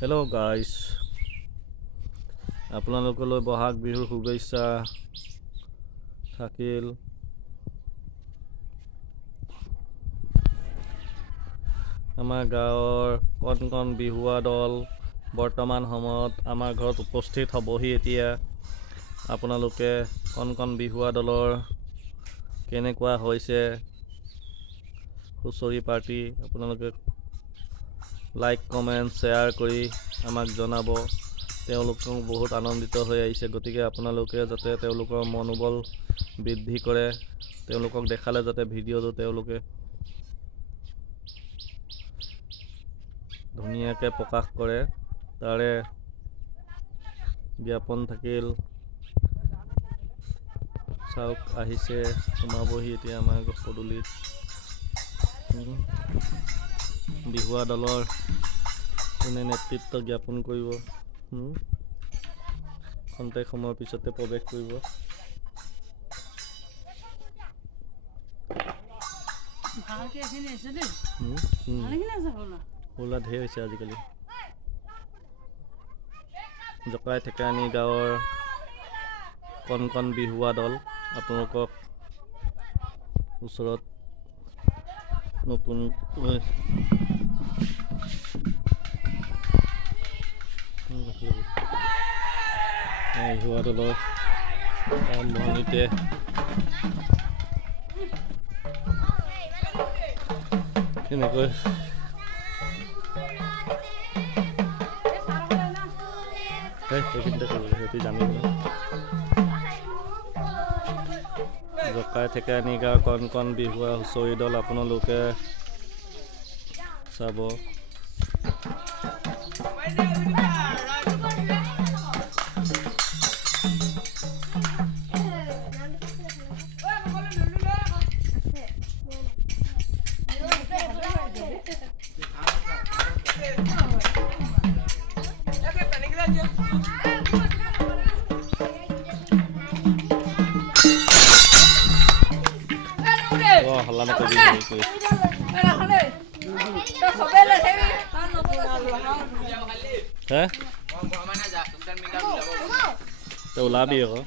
Hello' guys, আপোনালোকলৈ বহাগ বিহুৰ শুভেচ্ছা থাকিল। আমাৰ গাঁৱৰ কণ বিহুৱা দল বৰ্তমান সময়ত আমাৰ ঘৰত উপস্থিত হ'বহি। এতিয়া আপোনালোকে কণ বিহুৱা দলৰ কেনেকুৱা হৈছে হুঁচৰি পাৰ্টি আপোনালোকে লাইক কমেণ্ট শ্বেয়াৰ কৰি আমাক জনাব। তেওঁলোকক বহুত আনন্দিত হৈ আহিছে, গতিকে আপোনালোকে যাতে তেওঁলোকৰ মনোবল বৃদ্ধি কৰে, তেওঁলোকক দেখালে যাতে ভিডিঅ'টো তেওঁলোকে ধুনীয়াকৈ প্ৰকাশ কৰে, তাৰে জ্ঞাপন থাকিল। চাওক আহিছে, সোমাবহি এতিয়া আমাৰ পদূলিত। বিহুৱা দলৰ কোনে নেতৃত্ব জ্ঞাপন কৰিব, খন্তেক সময়ৰ পিছতে প্ৰৱেশ কৰিব। হোলা ঢেৰ হৈছে আজিকালি। জকাই ঠেকানি গাঁৱৰ কণ বিহুৱা দল আপোনালোকক ওচৰত নতুন বিহুৱা দলৰ আৰম্ভণিতে এনেকৈ সিহঁতি জানিব। জকাই ঠেকানি গাঁৱৰ কণ বিহুৱা হুঁচৰি দল আপোনালোকে চাব। ওলাবি আকৌ।